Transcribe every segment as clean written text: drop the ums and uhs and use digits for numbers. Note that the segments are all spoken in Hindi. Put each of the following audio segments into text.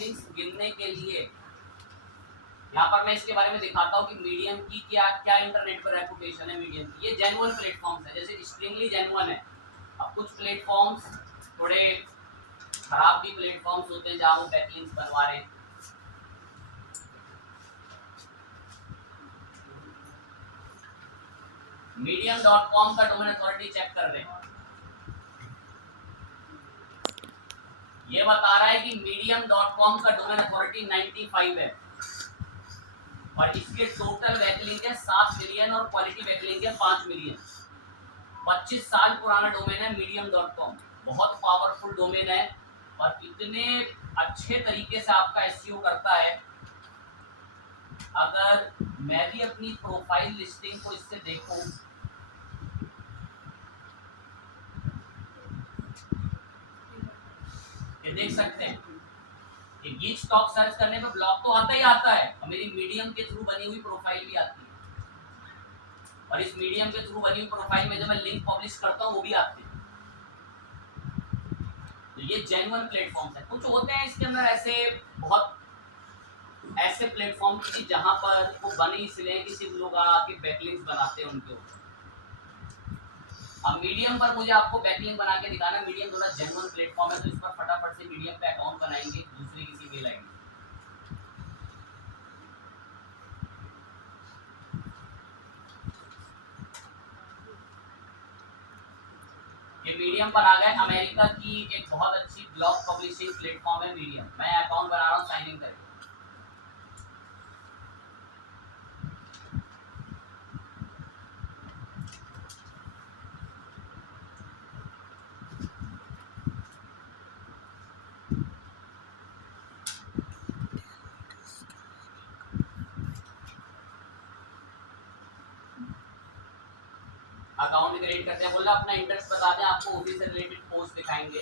बैकलिंक्स गिनने के लिए यहाँ पर मैं इसके बारे में दिखाता हूँ कि मीडियम की क्या क्या इंटरनेट पर रेपुटेशन है मीडियम की। ये जेन्युइन प्लेटफॉर्म्स है, जैसे स्ट्रिंगली जेन्युइन है। अब कुछ प्लेटफॉर्म्स थोड़े खराब भी प्लेटफॉर्म्स होते हैं जहाँ वो बैकलिंक्स बनवा रहे हैं। medium.com का डोमेन अथॉरिटी चेक कर रहे हैं। ये बता रहा है कि medium.com का डोमेन अथॉरिटी 95 है और इसके टोटल बैकलिंक है 7 मिलियन और क्वालिटी बैकलिंक है 5 मिलियन। 25 साल पुराना डोमेन है medium.com, बहुत पावरफुल डोमेन है और इतने अच्छे तरीके से आपका एसईओ करता है। अगर मैं भी अपनी प्रोफाइल लिस्टिंग को इससे देखूं, ये देख सकते हैं कि गीक स्टॉक सर्च करने पे ब्लॉग तो आता ही आता है और मेरी मीडियम के थ्रू बनी हुई प्रोफाइल भी आती है और इस मीडियम के थ्रू बनी हुई प्रोफाइल में जब मैं लिंक पब्लिश करता हूँ वो भी आती है। तो ये जेन्युइन प्लेटफॉर्म्स है। कुछ होते हैं इसके अंदर ऐसे बहुत ऐसे प्लेटफॉर्म की जहां पर वो बने इसलिए कि सिर्फ लोग आके बैकलिंक्स बनाते हैं उनके ऊपर। अब मीडियम पर मुझे आपको बैकलिंक बना के दिखाना, मीडियम थोड़ा जेन्युइन प्लेटफॉर्म है तो इस पर फटाफट से मीडियम पे अकाउंट बनाएंगे दूसरी किसी मेल आईडी। ये मीडियम पर आ गए। अमेरिका की एक बहुत अच्छी ब्लॉग पब्लिशिंग प्लेटफॉर्म है मीडियम। मैं अकाउंट बना रहा हूँ, साइन इन करके। अकाउंट क्रिएट करते हैं, बोला अपना इंटरेस्ट बता दें, आपको उसी से रिलेटेड पोस्ट दिखाएंगे।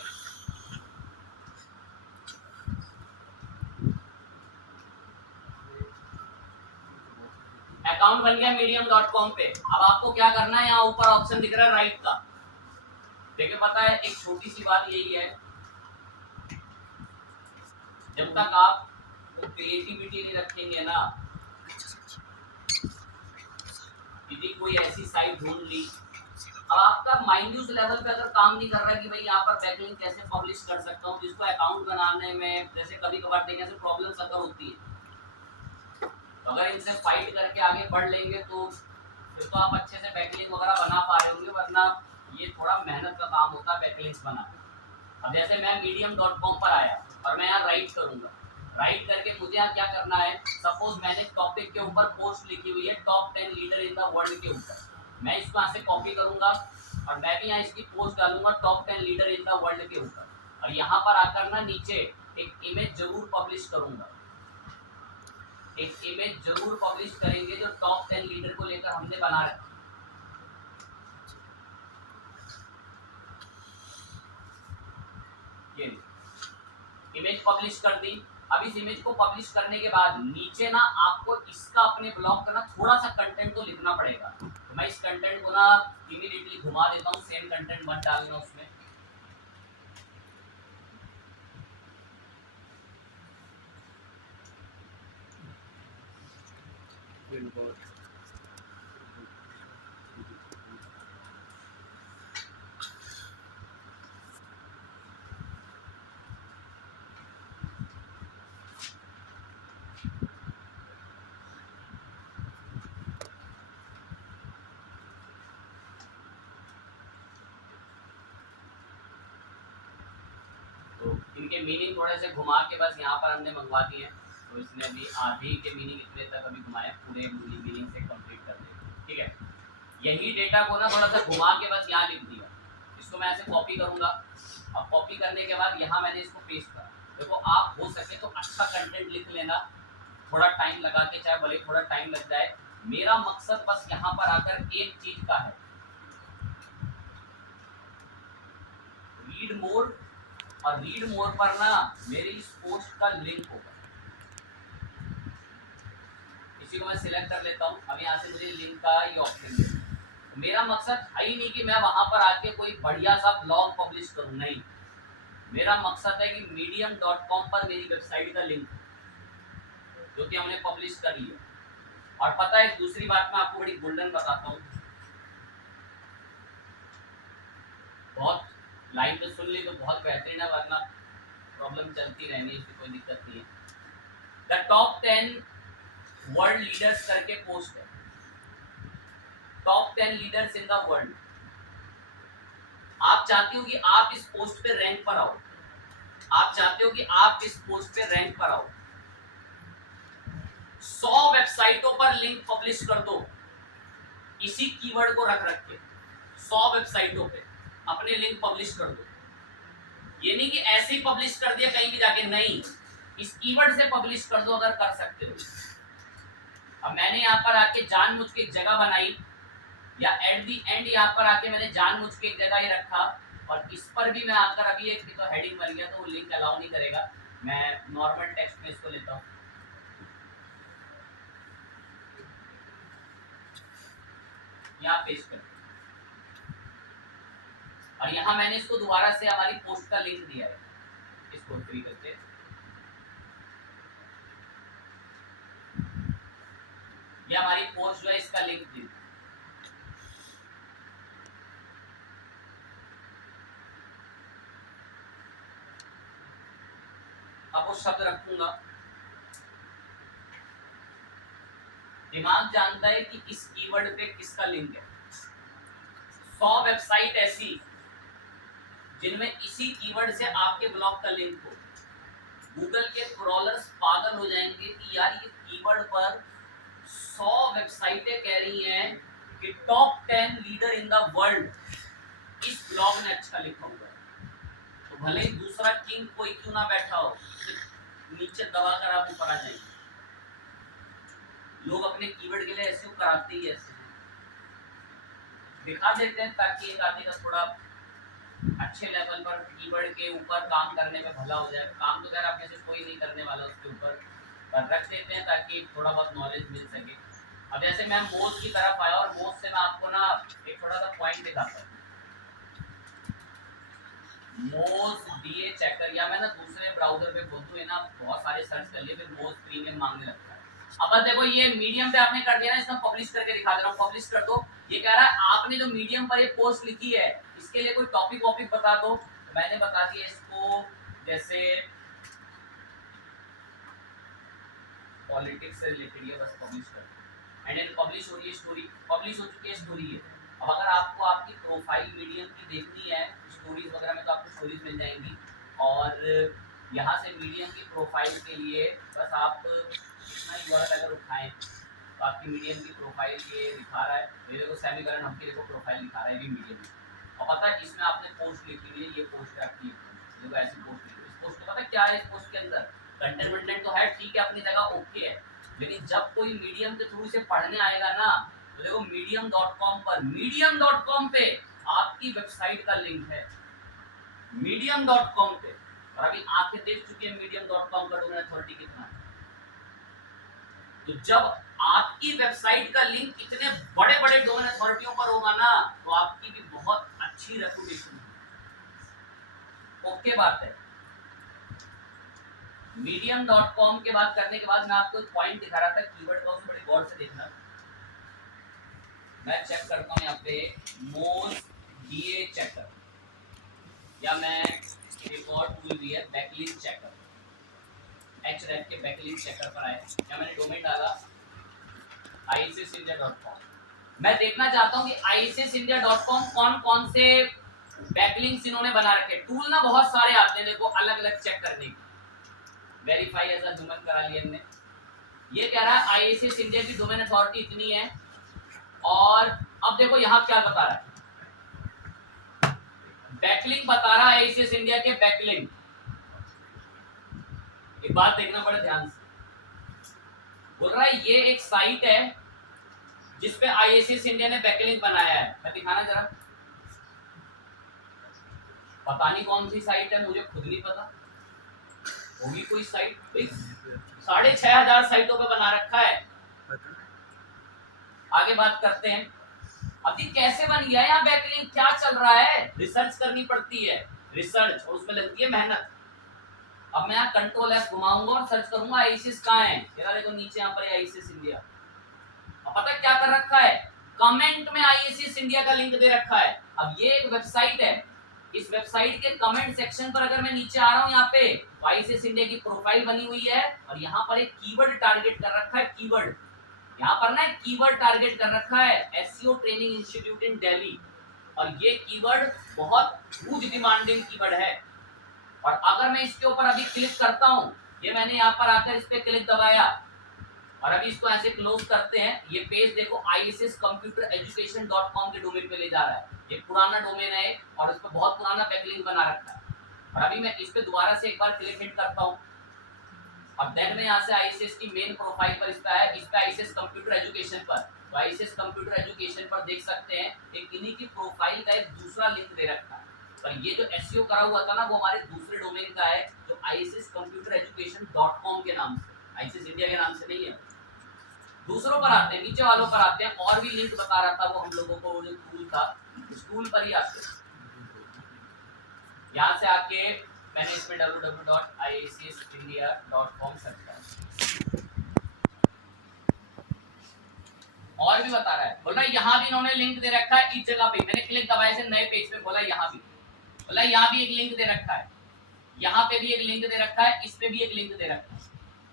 अकाउंट बन गया medium.com पे। अब आपको क्या करना है, यहाँ ऊपर ऑप्शन दिख रहा है राइट का, देखिए पता है एक छोटी सी बात यही है, जब तक आप वो क्रिएटिविटी नहीं रखेंगे ना, यदि कोई ऐसी साइट ढूंढ ली, अब आपका माइन्यूट लेवल पे अगर काम नहीं कर रहा है कि भाई यहाँ पर बैकलिंक कैसे पब्लिश कर सकता हूँ, जिसको अकाउंट बनाने में जैसे कभी कभार देखें ऐसे प्रॉब्लम्स अगर होती है, तो अगर इनसे फाइट करके आगे बढ़ लेंगे तो फिर तो आप अच्छे से बैकलिंक वगैरह बना पा रहे होंगे, वरना ये थोड़ा मेहनत का काम होता है बैकलिंक्स बनाना। अब जैसे मैं medium.com पर आया और मैं यहाँ राइट करूँगा, राइट करके मुझे यहाँ क्या करना है, सपोज मैंने टॉपिक के ऊपर पोस्ट लिखी हुई है top 10 leader in the world के ऊपर, मैं इसको यहाँ से कॉपी करूंगा और मैं भी यहाँ इसकी पोस्ट डालूंगा top 10 leader in the world के ऊपर, और यहाँ पर आकर ना नीचे एक इमेज जरूर पब्लिश करूंगा, एक इमेज जरूर पब्लिश करेंगे जो टॉप 10 लीडर को लेकर हमने बना रखा। ये इमेज पब्लिश कर दी। अब इस इमेज को पब्लिश करने के बाद नीचे ना आपको इसका अपने ब्लॉग का ना थोड़ा सा कंटेंट तो लिखना पड़ेगा, तो मैं इस कंटेंट को ना इमीडिएटली घुमा देता हूँ, सेम कंटेंट मत डालना उसमें। इनके मीनिंग थोड़े से घुमा के बस यहाँ पर हमने मंगवा दिए हैं, तो इसने अभी आधी के मीनिंग इतने तक अभी घुमाए, पूरे मीनिंग से कंप्लीट कर देंगे। ठीक है, यही डेटा को ना थोड़ा सा घुमा के बस यहाँ लिख दिया, इसको मैं ऐसे कॉपी करूँगा। अब कॉपी करने के बाद यहाँ मैंने इसको पेस्ट करा। देखो आप हो सके तो अच्छा कंटेंट लिख लेना, थोड़ा टाइम लगा के, चाहे भले थोड़ा टाइम लग जाए। मेरा मकसद बस यहाँ पर आकर एक चीज का है, रीड मोर, और रीड मोर पर ना मेरी इस पोस्ट का लिंक होगा, इसी को मैं सिलेक्ट कर लेता हूँ। अब यहाँ से मुझे लिंक का ये ऑप्शन है। मेरा मकसद है ही नहीं कि मैं वहां पर आके कोई बढ़िया सा ब्लॉग पब्लिश करूँ, नहीं, मेरा मकसद है कि medium.com पर मेरी वेबसाइट का लिंक जो कि हमने पब्लिश कर लिया। और पता है दूसरी बात मैं आपको बड़ी गोल्डन बताता हूँ, बहुत लाइन तो सुन ली तो बहुत बेहतरीन है, वरना प्रॉब्लम चलती रहनी है, इसकी कोई दिक्कत नहीं है। द टॉप 10 वर्ल्ड लीडर्स करके पोस्ट है, top 10 leaders in the world. आप चाहते हो कि आप इस पोस्ट पे रैंक पर आओ, आप चाहते हो कि आप इस पोस्ट पे रैंक पर आओ, 100 वेबसाइटों पर लिंक पब्लिश कर दो इसी कीवर्ड को रख के 100 वेबसाइटों पे अपने लिंक पब्लिश कर दो। ये नहीं कि ऐसे ही पब्लिश कर दिया कहीं भी जाके, नहीं, इस कीवर्ड से पब्लिश कर दो अगर कर सकते हो। अब मैंने यहाँ पर आके जानबूझ के एक जगह बनाई, या एट दी एंड यहाँ पर आके मैंने जानबूझ के एक जगह ये रखा, और इस पर भी मैं आकर अभी एक तो हेडिंग बन गया तो वो लिंक अलाउ नहीं करेगा। मैं नॉर्मल टेक्स्ट में इसको लेता हूँ, यहाँ पेस्ट कर, और यहाँ मैंने इसको दोबारा से हमारी पोस्ट का लिंक दिया है, इसको फ्री करते, ये हमारी पोस्ट जो है इसका लिंक दी। अब वो शब्द रखूंगा, दिमाग जानता है कि इस कीवर्ड पे किसका लिंक है। 100 वेबसाइट ऐसी जिनमें इसी कीवर्ड से आपके ब्लॉग का लिंक हो। गूगल के क्रॉलर्स पागल हो जाएंगे कि यार ये कीवर्ड पर 100 वेबसाइटें कह रही हैं कि top 10 leader in the world इस ब्लॉग में अच्छा लिखा हुआ है, तो भले ही दूसरा किंग कोई क्यों ना बैठा हो, नीचे दबा कर आप ऊपर आ जाएंगे। लोग अपने कीवर्ड के लिए ऐसे कराते ही ऐसे दिखा देते हैं ताकि एक आदमी का थोड़ा अच्छे लेवल पर कीवर्ड के ऊपर काम करने में भला हो जाए। काम तो खैर आप में से कोई नहीं करने वाला उसके ऊपर, पर रख देते हैं ताकि थोड़ा बहुत नॉलेज मिल सके। अब जैसे मैं मोज की तरफ आया और मोज से मैं आपको ना एक थोड़ा सा पॉइंट दिखाता हूँ, मोज डीए चेकर, या मैं ना दूसरे ब्राउजर पे खोलूँ ना, बहुत सारे सर्च कर लिए फिर मोज प्रीमियम मांगने लगता है। अब देखो ये मीडियम पे आपने कर दिया ना, इसमें पब्लिश करके दिखा दे रहा हूँ, पब्लिश कर दो। ये कह रहा है आपने जो मीडियम पर ये पोस्ट लिखी है इसके लिए कोई टॉपिक वॉपिक बता दो, तो मैंने बता दिया इसको, जैसे पॉलिटिक्स से रिलेटेड ये बस पब्लिश कर दो, एंड देन पब्लिश हो रही है स्टोरी, पब्लिश हो चुकी है स्टोरी है। अब अगर आपको आपकी प्रोफाइल मीडियम की देखनी है स्टोरीज वगैरह में तो आपको स्टोरीज मिल जाएंगी, और यहाँ से मीडियम की प्रोफाइल के लिए बस आप इतना यूआरएल अगर उठाएं तो आपकी मीडियम की प्रोफाइल ये दिखा रहा है, ये देखो सेमीकरण हमकी देखो प्रोफाइल दिखा रहा है भी मीडियम में, और पता है इसमें आपने पोस्ट लिखी हुई है, ये पोस्ट है आपकी, देखो ऐसी पोस्ट लिखी है। इस पोस्ट को पता क्या है, इस पोस्ट के अंदर कंटेंट वंटेंट तो है ठीक है अपनी जगह ओके है, लेकिन जब कोई मीडियम के थ्रू से पढ़ने आएगा ना तो देखो medium.com पर, medium.com पे आपकी वेबसाइट का लिंक है, medium.com पे, और अभी आंखें देख चुकी है medium.com का डोमेन अथॉरिटी कितना है। तो जब आपकी वेबसाइट का लिंक इतने बड़े बड़े डोमेन अथॉरिटियों पर होगा ना तो आपकी भी बहुत अच्छी रेपुटेशन है। ओके बात है। medium.com के बात करने के बाद मैं आपको एक पॉइंट दिखा रहा था कीवर्ड का, उसको बड़ी गौर से देखना। मैं चेक करता हूँ यहाँ पे मोज डीए चेकर, या मैं एक और टूल भी है बैकलिंक चेकर, href के बैकलिंक चेकर पर आए, या मैंने डोमेन डाला ISSindia.com। मैं देखना चाहता हूँ कि ISSindia.com कौन कौन से बैकलिंक्स इन्होंने बना रखे। टूल ना बहुत सारे आते हैं देखो अलग अलग चेक करने की, वेरीफाई एज अ ह्यूमन करा लिया हमने। ये कह रहा है ISSindia की डोमेन अथॉरिटी इतनी है, और अब देखो यहाँ क्या बता रहा है, बैकलिंक बता रहा है ISSindia के बैकलिंक। एक बात देखना बड़े ध्यान से, बोल रहा है ये एक साइट है जिसपे ISSindia ने बैकलिंक बनाया है। मैं दिखाना जरा, पता नहीं कौन सी साइट है, मुझे खुद नहीं पता, होगी कोई साइट, 6,500 साइटों पे बना रखा है। आगे बात करते हैं, अभी कैसे बन गया यहाँ बैकलिंक, क्या चल रहा है, रिसर्च करनी पड़ती है। रिसर्च, और उसमें लगती है मेहनत। अब मैं यहाँ कंट्रोल एफ घुमाऊंगा और सर्च करूंगा आईसीएस कहाँ है, मेरा देखो नीचे यहाँ पर आईसीएस इंडिया। अब पता है क्या कर रखा है, कमेंट में आईसीएस इंडिया का लिंक दे रखा है। अब ये एक वेबसाइट है, इस वेबसाइट के कमेंट सेक्शन पर अगर मैं नीचे आ रहा हूँ यहाँ पे, आईसीएस इंडिया की प्रोफाइल बनी हुई है और यहाँ पर एक कीवर्ड टारगेट कर रखा है। कीवर्ड यहाँ पर ना कीवर्ड टारगेट कर रखा है, एसईओ ट्रेनिंग इंस्टीट्यूट इन दिल्ली, और ये कीवर्ड बहुत ह्यूज डिमांडिंग कीवर्ड है। और अगर मैं इसके ऊपर अभी क्लिक करता हूँ, ये मैंने यहाँ पर आकर इस पे क्लिक दबाया और अभी इसको ऐसे क्लोज करते हैं, ये पेज देखो icscomputereducation.com के डोमेन पे ले जा रहा है। ये पुराना डोमेन है और इस पर बहुत पुराना बैकलिंक बना रखा है। और अभी मैं इस पे दोबारा से एक बार क्लिक हिट करता हूँ और देन में यहाँ से आईसीएस की मेन प्रोफाइल पर इस पे है, इस पे आईसीएस कंप्यूटर एजुकेशन पर, तो आईसीएस कंप्यूटर एजुकेशन पर देख सकते हैं एक इन्हीं की प्रोफाइल का एक दूसरा लिंक दे रखा है। पर ये जो एसईओ करा हुआ था ना, वो हमारे दूसरे डोमेन का है जो icscomputereducation.com के नाम से, आईसीएस इंडिया के नाम से नहीं है। दूसरों पर आते हैं, नीचे वालों पर आते हैं, और भी लिंक बता रहा था वो हम लोगों को, जो टूल था उस टूल पर ही आते हैं। यहाँ से आके मैंने इसमें www.icsindia.com सर्च किया और भी बता रहा है, बोला यहाँ भी इन्होंने लिंक दे रखा है, इस जगह पे मैंने क्लिक दबाया से नए पेज पे, बोला यहाँ भी, बोला यहाँ भी एक लिंक दे रखा है, यहाँ पे भी एक लिंक दे रखा है, इस पे भी एक लिंक दे रखा है।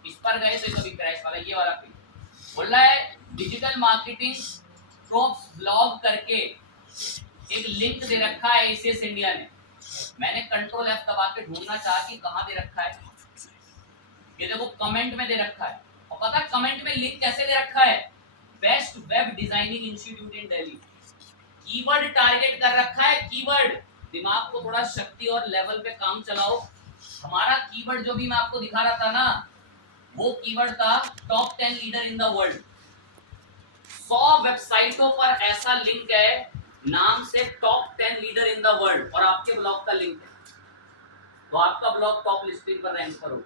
इस पर गए तो कभी क्रैश वाला ये वाला पेज बोल रहा है डिजिटल मार्केटिंग प्रोप्स ब्लॉग करके एक लिंक दे रखा है आईसीएस इंडिया ने। मैंने कंट्रोल एफ दबा के ढूंढना चाहा कि कहाँ दे रखा है, ये देखो कमेंट में दे रखा है। और पता है कमेंट में लिंक कैसे दे रखा है, बेस्ट वेब डिजाइनिंग इंस्टीट्यूट इन दिल्ली। कीवर्ड टारगेट कर रखा है, कीवर्ड। दिमाग को थोड़ा शक्ति और लेवल पे काम चलाओ। हमारा कीवर्ड जो भी मैं आपको दिखा रहा था ना, वो कीवर्ड था top 10 leader in the world. 100 वेबसाइटों पर ऐसा लिंक है नाम से top 10 leader in the world, और आपके ब्लॉग का लिंक है, तो आपका ब्लॉग टॉप लिस्टिंग पर रैंक करो।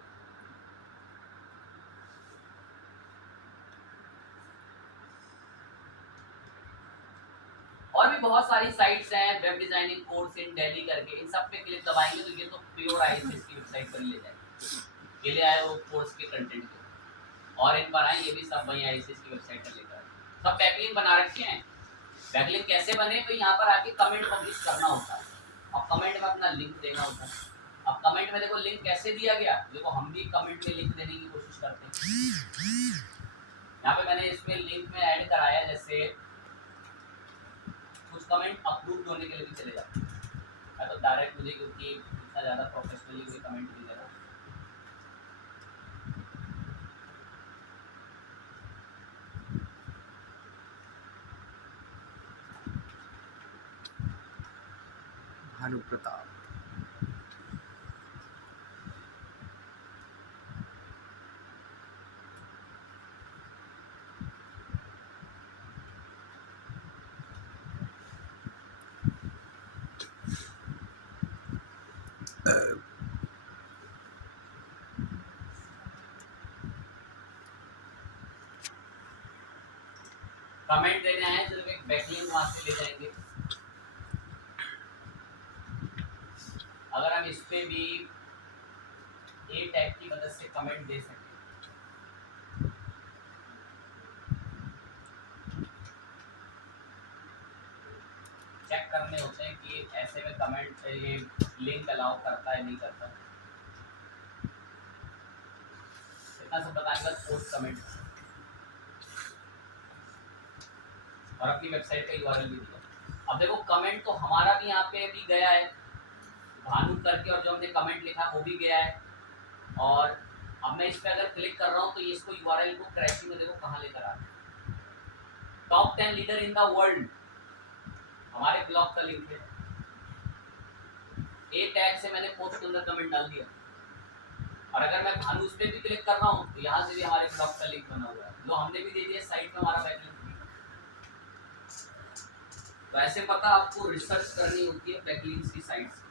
और भी बहुत सारी साइट्स हैं, web designing course in Delhi करके, इन सब पे क्लिक दबाएंगे तो ये तो प्योर आईसीएस की वेबसाइट पर ले जाएंगे। ये ले आए वो कोर्स के कंटेंट को, और इन पर आए ये भी सब वही आईसीएस की वेबसाइट पर लेकर सब बैकलिंक बना रखे हैं। बैकलिंक कैसे बने, तो यहाँ पर आके कमेंट पब्लिश करना होता है और कमेंट में अपना लिंक देना होता है। अब कमेंट में देखो लिंक कैसे दिया गया, देखो हम भी कमेंट में लिंक देने की कोशिश करते हैं। यहाँ पे मैंने इसमें लिंक में ऐड कराया, जैसे कुछ कमेंट अप्रूव होने के लिए भी चले जाते हैं, तो डायरेक्ट मुझे क्योंकि इतना ज़्यादा प्रोफेशनली कोई कमेंट नहीं दे रहा। भानु प्रताप कमेंट देने आए सिर्फ एक बैकलिंक वहां से ले जाएंगे। अगर हम इस पे भी ए टैग की मदद से कमेंट दे सकें, चेक करने होते हैं कि ऐसे में कमेंट ये लिंक अलाउ करता है नहीं करता। इतना सब बताएंगे पोस्ट कमेंट और अपनी वेबसाइट का यूआरएल भी दिया। अब देखो कमेंट तो हमारा भी यहाँ पे भी गया है भानु करके, और जो हमने कमेंट लिखा वो भी गया है। और अब मैं इस पर अगर क्लिक कर रहा हूँ तो ये इसको यूआरएल को क्रैशिंग में देखो कहाँ लेकर आ रहा है। Top 10 leader in the world हमारे ब्लॉग का लिंक है। ए टैग से मैंने पोस्ट के अंदर कमेंट डाल दिया, और अगर मैं भानु उस पर भी क्लिक कर रहा हूँ तो यहाँ से भी हमारे ब्लॉग का लिंक बना हुआ है, जो हमने भी दे दिया साइट में हमारा बैकलिंक। तो ऐसे पता आपको रिसर्च करनी होती है बैकलिंक्स की साइट से।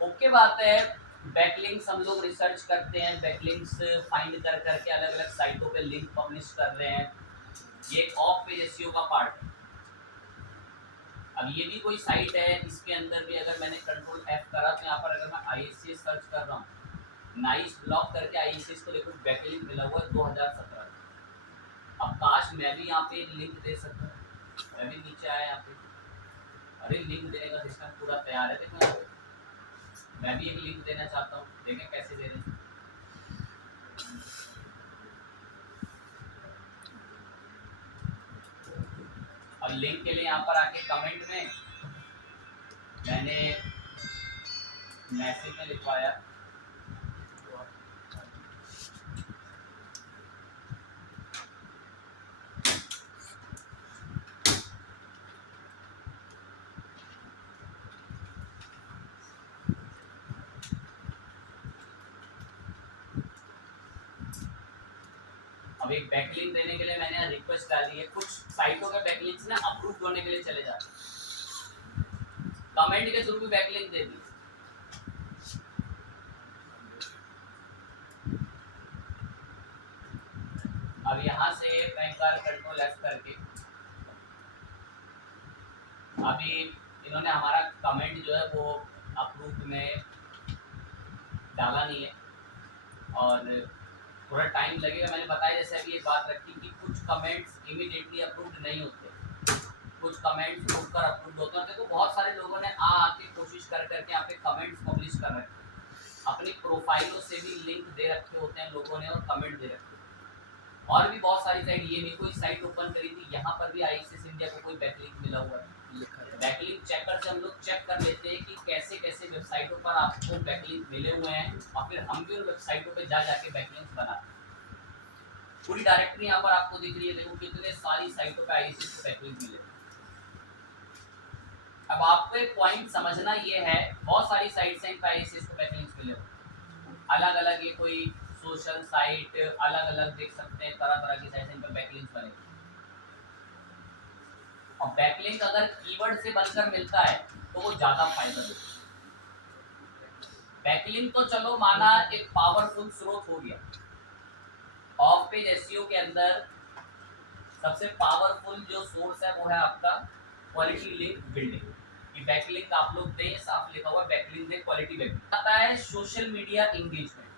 ओके बात है, बैकलिंक्स हम लोग रिसर्च करते हैं, बैकलिंक्स फाइंड कर करके अलग अलग साइटों पे लिंक पब्लिश कर रहे हैं। ये एक ऑफ पेज एसईओ का पार्ट है। अब ये भी कोई साइट है, इसके अंदर भी अगर मैंने कंट्रोल F करा तो यहाँ पर अगर मैं ISS सर्च कर रहा हूँ, नाइस ब्लॉक करके ISS को देखो बैकलिंक मिला हुआ है 2017। अब काश मैं भी यहाँ पे लिंक दे सकता हूँ, मैं भी नीचे आया यहाँ पे, अरे लिंक देने का सिस्टम पूरा तैयार है। देखो यहाँ पे मैं भी एक लिंक देना चाहता हूँ, देखें कैसे दे रहे हैं। और लिंक के लिए यहाँ पर आके कमेंट में मैंने मैसेज में लिखवाया, अब एक बैकलिंक देने के लिए मैंने रिक्वेस्ट डाली है। कुछ साइटों के बैकलिंक्स ना अप्रूव होने के लिए चले जाते हैं, कमेंट के थ्रू भी बैकलिंक दे दी। अब यहाँ से मैं कंट्रोल F करके अभी इन्होंने हमारा कमेंट जो है वो अप्रूव में डाला नहीं है और थोड़ा टाइम लगेगा। मैंने बताया जैसे अभी ये बात रखी कि कुछ कमेंट्स इमीडिएटली अप्रूव्ड नहीं होते, कुछ कमेंट्स ऊपर अप्रूव्ड होते हैं। तो बहुत सारे लोगों ने आके कोशिश कर करके यहाँ पे कमेंट्स पब्लिश कर रखे हैं, अपनी प्रोफाइलों से भी लिंक दे रखे होते हैं लोगों ने और कमेंट दे रखे हैं। और भी बहुत सारी साइट, ये भी कोई साइट ओपन करी थी, यहाँ पर भी ISS इंडिया को कोई बैकलिंक मिला हुआ है। बैकलिंक चेकर से हम लोग चेक कर लेते हैं कि कैसे कैसे वेबसाइटों पर आपको बैकलिंक मिले हुए हैं और फिर हम भी उन वेबसाइटों पे जा जाके बैकलिंक्स बनाते हैं। पूरी डायरेक्टरी यहाँ पर आपको दिख रही है, देखो कितने सारी साइटों पे ISS को बैकलिंक मिले। अब आपको एक पॉइंट समझना ये है, बहुत सारी साइट्स हैं पे ISS को बैकलिंक्स मिले हुए, अलग अलग, ये कोई सोशल साइट अलग अलग देख सकते हैं, तरह तरह की साइट्स इन पे बैकलिंक्स बने। और बैकलिंक अगर कीवर्ड से बनकर मिलता है तो वो ज्यादा फायदा देता है। बैकलिंक तो चलो माना एक पावरफुल स्रोत हो गया, ऑफ पेज एसईओ के अंदर सबसे पावरफुल जो सोर्स है वो है आपका क्वालिटी लिंक बिल्डिंग। ये बैकलिंक आप लोग दें, साफ लिखा हुआ बैकलिंक दें, क्वालिटी बैकलिंक। आता है social media engagement.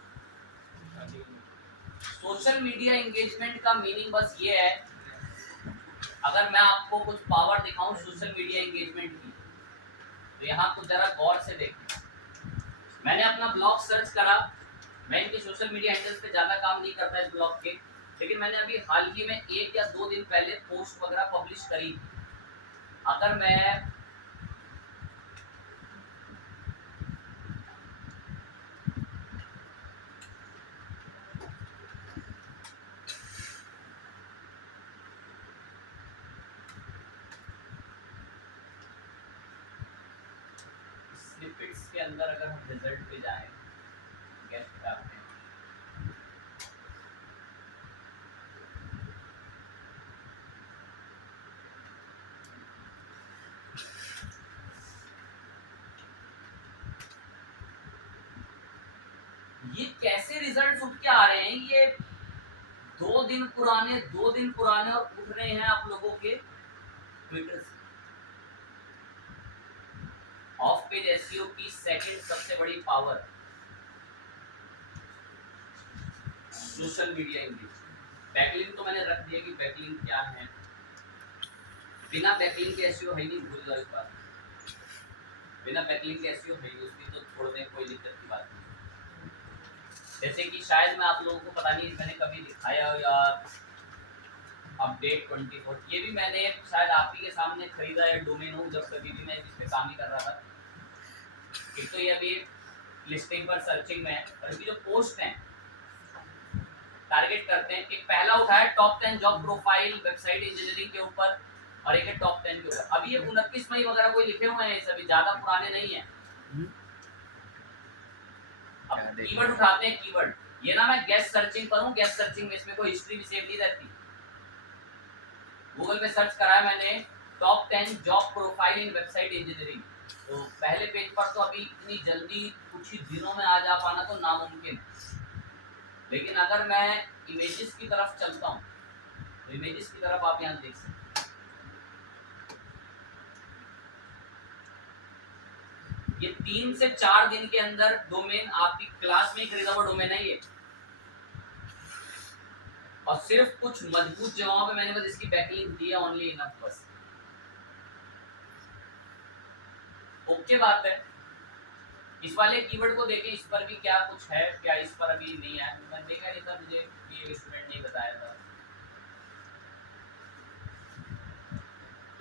Social media engagement का मीनिंग बस ये है, अगर मैं आपको कुछ पावर दिखाऊं सोशल मीडिया एंगेजमेंट की, तो यहाँ कुछ जरा गौर से देखिए। मैंने अपना ब्लॉग सर्च करा, मैं इनके सोशल मीडिया हैंडल्स पे ज़्यादा काम नहीं करता इस ब्लॉग के, लेकिन मैंने अभी हाल ही में 1 या 2 दिन पहले पोस्ट वगैरह पब्लिश करी। अगर मैं स्निपेट्स के अंदर अगर हम रिजल्ट पे जाएं, गेस्ट करते हैं, ये कैसे रिजल्ट उठ के आ रहे हैं, ये 2 दिन पुराने और उठ रहे हैं आप लोगों के ट्विटर से। ऑफ पेज एसईओ की सेकंड सबसे बड़ी power social media engagement. Backlink तो मैंने रख दिया कि बैकलिंक क्या है, बिना बैकलिंक के एसईओ है नहीं, भूल जाओ इस बात, बिना बैकलिंक के एसईओ है नहीं, उसकी तो छोड़ दें, कोई दिक्कत की बात नहीं। जैसे कि शायद मैं आप लोगों को पता नहीं मैंने कभी दिखाया हो या अपडेट 24, ये भी मैंने शायद आप ही के सामने खरीदा है डोमेन हो, जब कभी भी मैं इस पे काम ही कर रहा था। एक तो ये अभी लिस्टिंग पर सर्चिंग में है, और इसकी जो पोस्ट हैं टारगेट करते हैं, एक पहला उठाया top 10 job profile website engineering के ऊपर, और एक है टॉप 10 के ऊपर। अभी ये 29 मई वगैरह कोई लिखे हुए हैं, सभी ज्यादा पुराने नहीं है। अब कीवर्ड उठाते हैं, कीवर्ड ये ना, मैं गेस्ट सर्चिंग करूं, गेस्ट सर्चिंग में इसमें कोई हिस्ट्री भी सेव नहीं रहती। गूगल पे सर्च करा है मैंने top 10 job profile in website engineering, तो पहले पेज पर तो अभी इतनी जल्दी कुछ ही दिनों में आ जा पाना तो नामुमकिन है। लेकिन अगर मैं इमेजेस की तरफ चलता हूँ, तो इमेजेस की तरफ आप यहाँ देख सकते हैं, ये 3 से 4 दिन के अंदर डोमेन आपकी क्लास में ही खरीदा हुआ डोमेन है ये, और सिर्फ कुछ मजबूत जगहों पे मैंने बस इसकी बैकलिंक दी है, ओनली इनफ बस। ओके बात है। इस वाले कीवर्ड को देखें, इस पर भी क्या कुछ है क्या, इस पर अभी नहीं है, मैंने देखा नहीं था, मुझे ये स्टूडेंट ने बताया था।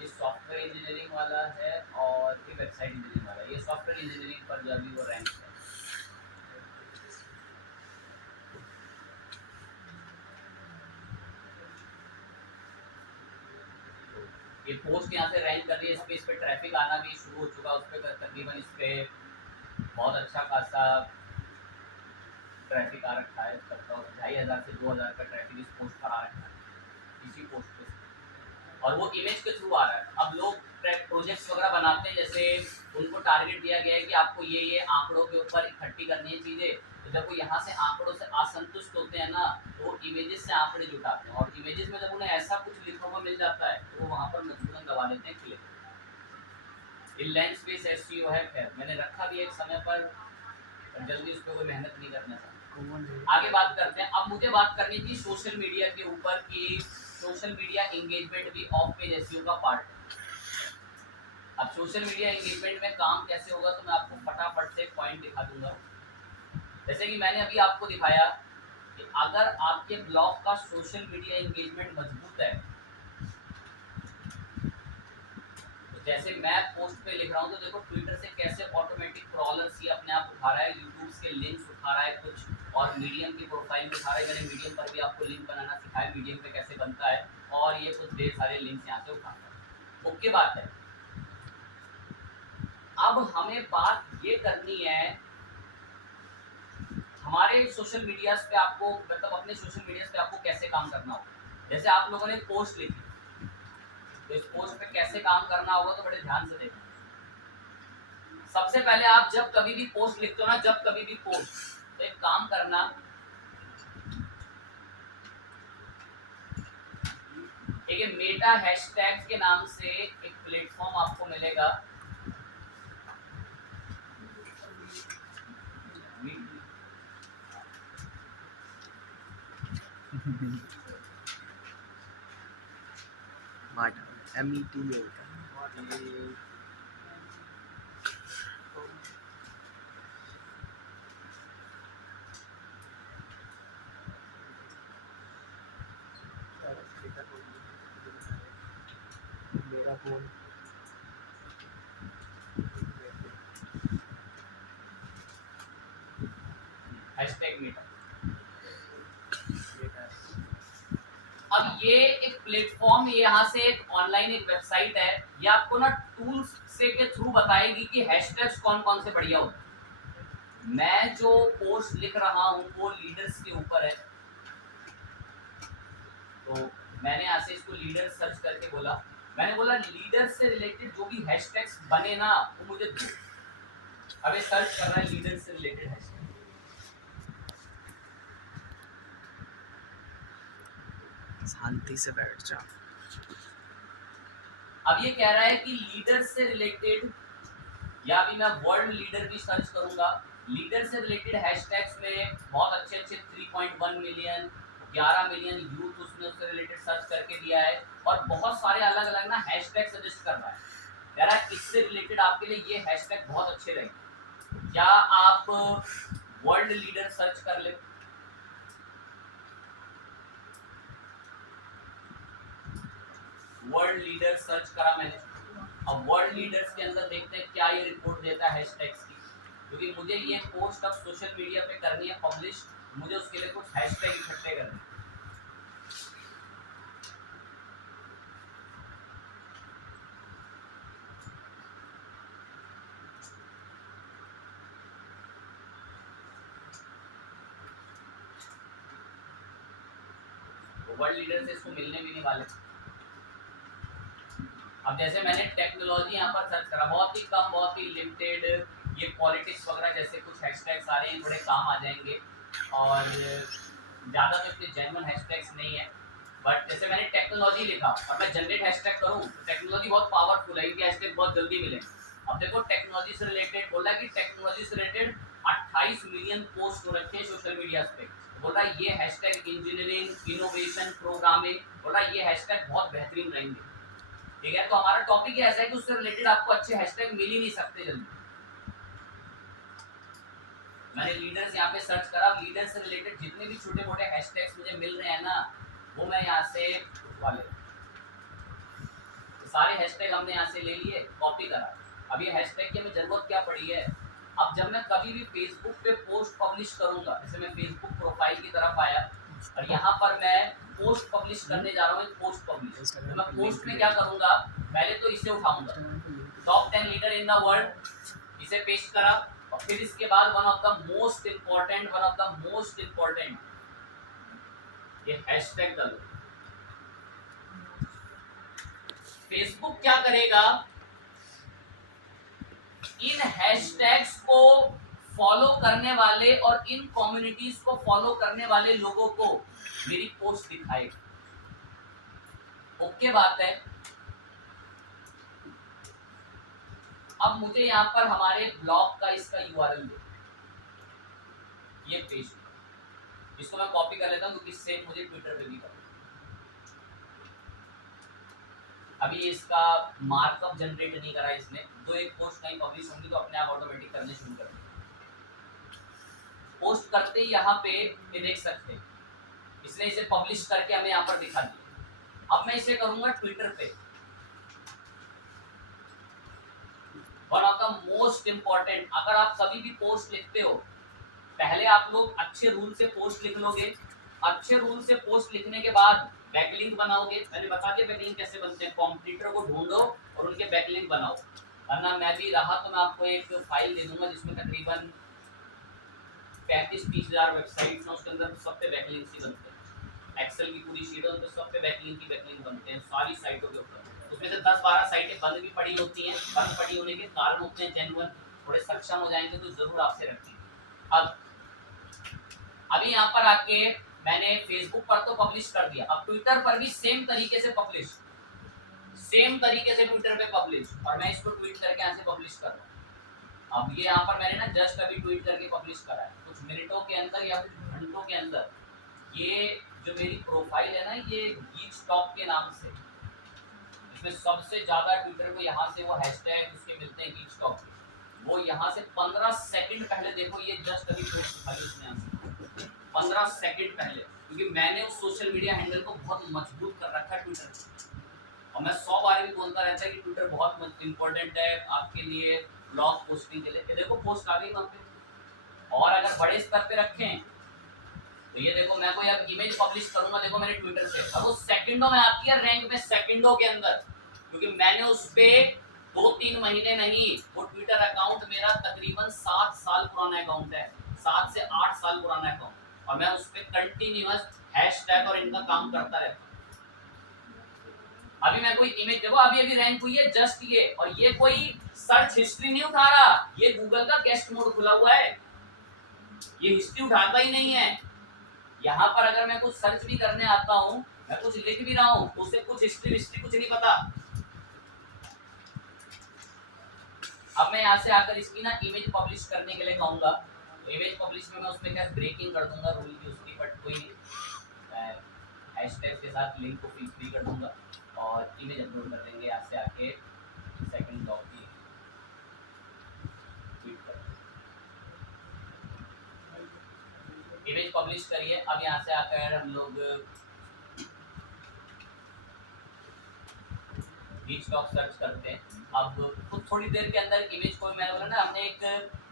ये सॉफ्टवेयर इंजीनियरिंग वाला है और ये वेबसाइट इंजीनियरिंग वाला है। ये सॉफ्टवेयर इंजीनियरिंग पर जो अभी वो रैंक है, ये पोस्ट यहाँ से रैंक कर रही है, इस पे ट्रैफिक आना भी शुरू हो चुका है, उस पर तकरीबन इस पे बहुत अच्छा खासा ट्रैफिक आ रखा है, तब तक 2500 से 2000 का ट्रैफिक इस पोस्ट पर आ रखा है, इसी पोस्ट पे, और वो इमेज के थ्रू आ रहा है। अब लोग प्रोजेक्ट्स वगैरह बनाते हैं, जैसे उनको टारगेट दिया गया है कि आपको ये आंकड़ों के ऊपर इकट्ठी करनी है चीज़ें, तो जब वो यहाँ से आंकड़ों से असंतुष्ट होते हैं ना, तो वो इमेजेस से आंकड़े जुटाते हैं, और इमेजेस में जब उन्हें ऐसा कुछ लिखा हुआ मिल जाता है तो वो वहाँ पर मजबूरन दबा देते हैं क्लिक। इनलाइन स्पेस एसईओ है, खैर मैंने रखा भी एक समय पर, जल्दी उस पर कोई मेहनत नहीं करना था। आगे बात करते हैं। अब मुझे बात करनी थी सोशल मीडिया के ऊपर कि सोशल मीडिया एंगेजमेंट भी ऑफ पेज एसईओ का पार्ट है। अब सोशल मीडिया एंगेजमेंट में काम कैसे होगा, तो मैं आपको फटाफट से एक पॉइंट दिखा दूंगा। जैसे कि मैंने अभी आपको दिखाया कि अगर आपके ब्लॉग का सोशल मीडिया एंगेजमेंट मजबूत है, तो जैसे मैं पोस्ट पे लिख रहा हूँ, तो देखो ट्विटर से कैसे ऑटोमेटिक क्रॉलर्स ये अपने आप उठा रहा है, यूट्यूब के लिंक्स उठा रहा है कुछ, और मीडियम की प्रोफाइल में उठा रहा है। मैंने मीडियम पर भी आपको लिंक बनाना सिखाया, मीडियम पे कैसे बनता है, और ये कुछ ढेर सारे लिंक्स यहाँ से उठाता है। ओके बात है। अब हमें बात ये करनी है, हमारे सोशल मीडिया पे आपको, मतलब अपने सोशल मीडिया पे आपको कैसे काम करना होगा। जैसे आप लोगों ने पोस्ट लिखी, तो इस पोस्ट पे कैसे काम करना होगा, तो बड़े ध्यान से देखना। सबसे पहले आप जब कभी भी पोस्ट लिखते हो ना, जब कभी भी पोस्ट, तो एक काम करना, एक मेटा हैशटैग के नाम से एक प्लेटफॉर्म आपको मिलेगा। MET में होता है। मेरा फोन हैशटैग मेटा। अब ये एक प्लेटफॉर्म, यहाँ से एक ऑनलाइन एक वेबसाइट है, ये आपको ना टूल्स से के थ्रू बताएगी कि हैशटैग्स कौन कौन से बढ़िया होते हैं। मैं जो पोस्ट लिख रहा हूँ वो लीडर्स के ऊपर है, तो मैंने यहाँ से इसको लीडर सर्च करके बोला, मैंने बोला लीडर्स से रिलेटेड जो भी हैशटैग्स बने ना, वो मुझे दो। अब ये सर्च कर रहा है लीडर्स से रिलेटेड हैशटैग। शांति से बैठ जाओ। अब ये कह रहा है कि लीडर से रिलेटेड, या अभी मैं वर्ल्ड लीडर की सर्च करूंगा, लीडर से रिलेटेड हैशटैग्स में बहुत अच्छे अच्छे 3.1 मिलियन, 11 मिलियन यूथ उसने उससे रिलेटेड सर्च करके दिया है, और बहुत सारे अलग अलग ना हैशटैग सजेस्ट कर रहा है। कह रहा है इससे रिलेटेड आपके लिए ये हैशटैग बहुत अच्छे रहेंगे, क्या आप वर्ल्ड लीडर सर्च कर ले। वर्ल्ड लीडर सर्च करा मैंने। अब वर्ल्ड लीडर्स के अंदर देखते हैं क्या ये रिपोर्ट देता है हैशटैग्स की, क्योंकि मुझे ये पोस्ट अब सोशल मीडिया पे करनी है पब्लिश, मुझे उसके लिए कुछ हैशटैग इकट्ठे करने हैं। वर्ल्ड लीडर से इसको मिलने भी नहीं वाले। अब जैसे मैंने टेक्नोलॉजी यहाँ पर सर्च करा, बहुत ही कम, बहुत ही लिमिटेड, ये पॉलिटिक्स वगैरह जैसे कुछ हैशटैग्स आ रहे हैं, थोड़े काम आ जाएंगे, और ज़्यादा तो इतने जेन्युइन हैशटैग्स नहीं है। बट जैसे मैंने टेक्नोलॉजी लिखा और मैं जनरेट हैशटैग करूँ, तो टेक्नोलॉजी बहुत पावरफुल है, इनके हैशटैग बहुत जल्दी मिले। अब देखो टेक्नोलॉजी से रिलेटेड बोला कि टेक्नोलॉजी से रिलेटेड 28 मिलियन पोस्ट हो रखे हैं सोशल मीडिया पे। बोल रहा है ये हैशटैग इंजीनियरिंग इनोवेशन प्रोग्रामिंग, बोल रहा है ये हैशटैग बहुत बेहतरीन रहेंगे। ठीक है, तो हमारा टॉपिक ये ऐसा है कि उससे रिलेटेड आपको अच्छे हैशटैग मिल ही नहीं सकते जल्दी। मैंने लीडर्स यहाँ पे सर्च करा, लीडर से रिलेटेड जितने भी छोटे मोटे हैशटैग्स मुझे मिल रहे हैं ना, वो मैं यहाँ से वाले तो सारे हैशटैग हमने यहाँ से ले लिए, कॉपी करा। अब ये हैशटैग की हमें जरूरत क्या पड़ी है, अब जब मैं कभी भी फेसबुक पे पोस्ट पब्लिश करूंगा, जैसे मैं फेसबुक प्रोफाइल की तरफ आया और यहाँ पर मैं पोस्ट पब्लिश करने जा रहा हूँ, पोस्ट पब्लिश, तो मैं पोस्ट में क्या करूंगा, पहले तो इसे उठाऊंगा, top 10 leader in the world, इसे पेस्ट करा, और फिर इसके बाद one of the most important ये हैशटैग डालो। फेसबुक क्या करेगा, इन हैशटैग्स को फॉलो करने वाले और इन कम्युनिटीज को फॉलो करने वाले लोगों को मेरी पोस्ट दिखाएगा। ओके बात है। अब मुझे यहाँ पर हमारे ब्लॉग का इसका यूआरएल दो, ये पेज, इसको मैं कॉपी कर लेता हूँ क्योंकि सेम मुझे ट्विटर पे भी करना। अभी इसका मार्कअप जनरेट नहीं करा इसने, तो एक पोस्ट कहीं पब्लिश होंगी तो अपने आप ऑटोमेटिक करने शुरू कर देंगे। पोस्ट करते ही यहाँ पे ये देख सकते हैं, इसने इसे पब्लिश करके हमें यहाँ पर दिखा दिया। अब मैं इसे करूंगा ट्विटर पे। One of the most important, अगर आप कभी भी पोस्ट लिखते हो, पहले आप लोग अच्छे रूल से पोस्ट लिख लोगे, अच्छे रूल से पोस्ट लिखने के बाद बैकलिंक बनाओगे। मैंने बता दिया बैकलिंक कैसे बनते हैं, कॉम्पिटिटर को ढूंढो और उनके बैकलिंक बनाओ। वरना मैं भी रहा तो मैं आपको एक फाइल दे दूंगा जिसमें तकरीबन 35-30 हज़ार वेबसाइट्स हैं, उसके अंदर सब पे बैकलिंक्स ही बनते हैं। एक्सेल की पूरी शीट है, उन पे सब पे बैकलिंक बनते हैं सारी साइटों के ऊपर। उसमें से 10-12 साइटें बंद भी पड़ी होती हैं, बंद पड़ी होने के कारण होते हैं जेन्युइन, थोड़े सक्षम हो जाएंगे तो जरूर आपसे रखें। अब अभी यहाँ पर आके मैंने फेसबुक पर तो पब्लिश कर दिया, अब ट्विटर पर भी सेम तरीके से पब्लिश, सेम तरीके से ट्विटर पे पब्लिश, और मैं इसको ट्वीट करके यहाँ से पब्लिश कर रहा हूँ। अब ये यहाँ पर मैंने ना जस्ट अभी ट्वीट करके पब्लिश करा है, कुछ मिनटों के अंदर या कुछ घंटों के अंदर ये जो मेरी प्रोफाइल है ना, ये गीक्स टॉप के नाम से, इसमें सबसे ज्यादा ट्विटर को यहाँ से वो हैशटैग उसके मिलते हैं गीक्स टॉप, वो यहाँ से 15 सेकंड पहले देखो, ये जस्ट अभी पोस्ट खाली उसने यहाँ से 15 सेकंड पहले, क्योंकि मैंने उस सोशल मीडिया हैंडल को बहुत मजबूत कर रखा है ट्विटर। और मैं 100 बार भी बोलता रहता है कि ट्विटर बहुत इंपॉर्टेंट है आपके लिए ब्लॉग पोस्टिंग के लिए। ये देखो पोस्ट आ गई वहाँ पे। और अगर बड़े स्तर पे रखें तो ये देखो, मैं कोई अब इमेज पब्लिश करूंगा, देखो मैंने ट्विटर से, अब वो सेकंडों में आती है रैंक में, सेकंडों के अंदर, क्योंकि मैंने उस पे 2-3 महीने नहीं, वो ट्विटर अकाउंट मेरा तकरीबन 7 साल पुराना अकाउंट है, 7 से 8 साल पुराना अकाउंट, और मैं उस पे कंटिन्यूअस हैशटैग और इनका काम करता रहता हूँ। अभी मैं कोई इमेज देखो, अभी रैंक हुई है जस्ट ये, और ये कोई सर्च हिस्ट्री नहीं उठा रहा, ये गूगल का गेस्ट मोड खुला हुआ है, ये हिस्ट्री उठाता ही नहीं है। यहाँ पर अगर मैं कुछ सर्च भी करने आता हूँ, मैं कुछ लिख भी रहा हूँ, तो उसे कुछ हिस्ट्री कुछ नहीं पता। अब मैं यहाँ से आकर इसकी ना इमेज पब्लिश करने के लिए कहूँगा, तो इमेज पब्लिश में मैं उसमें क्या ब्रेकिंग कर दूंगा रूल की उसकी, बट कोई हैशटैग के साथ लिंक को फ्री कर दूंगा और इमेज अपलोड कर देंगे। यहाँ से आके सेकंड ब्लॉग की ट्वीट कर इमेज पब्लिश करिए। अब यहाँ से आकर हम लोग गीक्स टॉप सर्च करते हैं। अब कुछ थोड़ी देर के अंदर इमेज को मैंने बोला ना, हमने एक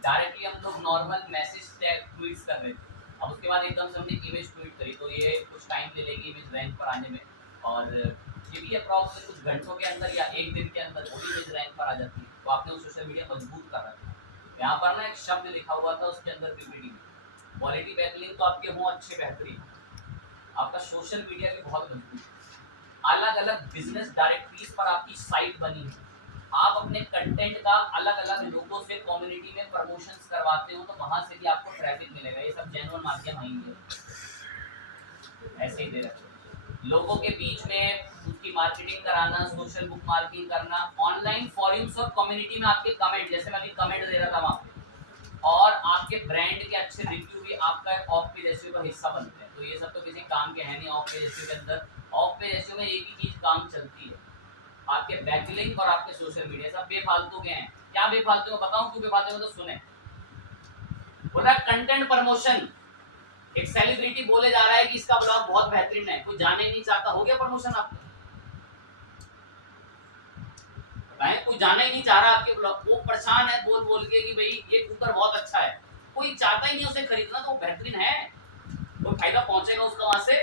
डायरेक्टली हम लोग नॉर्मल मैसेज टैग ट्वीट्स कर रहे थे, अब उसके बाद एकदम से हमने इमेज ट्वीट करी, तो ये कुछ टाइम ले लेगी इमेज रैंक पर आने में, और ये भी अप्रॉक्स कुछ घंटों के अंदर या एक दिन के अंदर वो इमेज रैंक पर आ जाती है। तो आपने उस सोशल मीडिया मजबूत कर रखा है। यहाँ पर ना एक शब्द लिखा हुआ था उसके अंदर पीपीटी में, क्वालिटी बैकलिंक तो आपके हों अच्छे बेहतरीन, आपका सोशल मीडिया भी बहुत मजबूत, अलग अलग बिजनेस डायरेक्टरीज पर आपकी साइट बनी है, आप अपने कंटेंट का अलग अलग लोगों से कम्युनिटी में प्रमोशंस करवाते हो, तो वहां से भी आपको ट्रैफिक मिलेगा। ये सब जेन्युइन माध्यम आएंगे, ऐसे ही दे रहे लोगों के बीच में उसकी मार्केटिंग कराना, सोशल बुक मार्किंग करना, ऑनलाइन फॉरम्स और कम्युनिटी में आपके कमेंट, जैसे मैं अभी कमेंट दे रहा था वहाँ पे, और आपके ब्रांड के अच्छे रिव्यू भी आपका ऑफ पेज एसईओ का हिस्सा बनते हैं। तो ये सब तो किसी काम के है नहीं ऑफ पेज एसईओ के अंदर। ऑफ पेज एसईओ में एक ही चीज काम चलती है, आपके बैकलिंक और आपके सोशल मीडिया। सब बेफालतू के हैं। क्या बेफालतू, बताऊं क्यों बेफालतू? तो सुने, बोल रहा कंटेंट प्रमोशन। एक सेलिब्रिटी बोले जा रहा है कि इसका ब्लॉग बहुत बेहतरीन है, कोई जाने नहीं चाहता, हो गया प्रमोशन आपका? कोई जाना ही नहीं चाह रहा आपके ब्लॉग, वो परेशान है बोल बोल के कि भाई ये कुकर बहुत अच्छा है, कोई चाहता ही नहीं उसे खरीदना, तो वो बेहतरीन है, कोई फायदा पहुंचेगा उसका वहां से?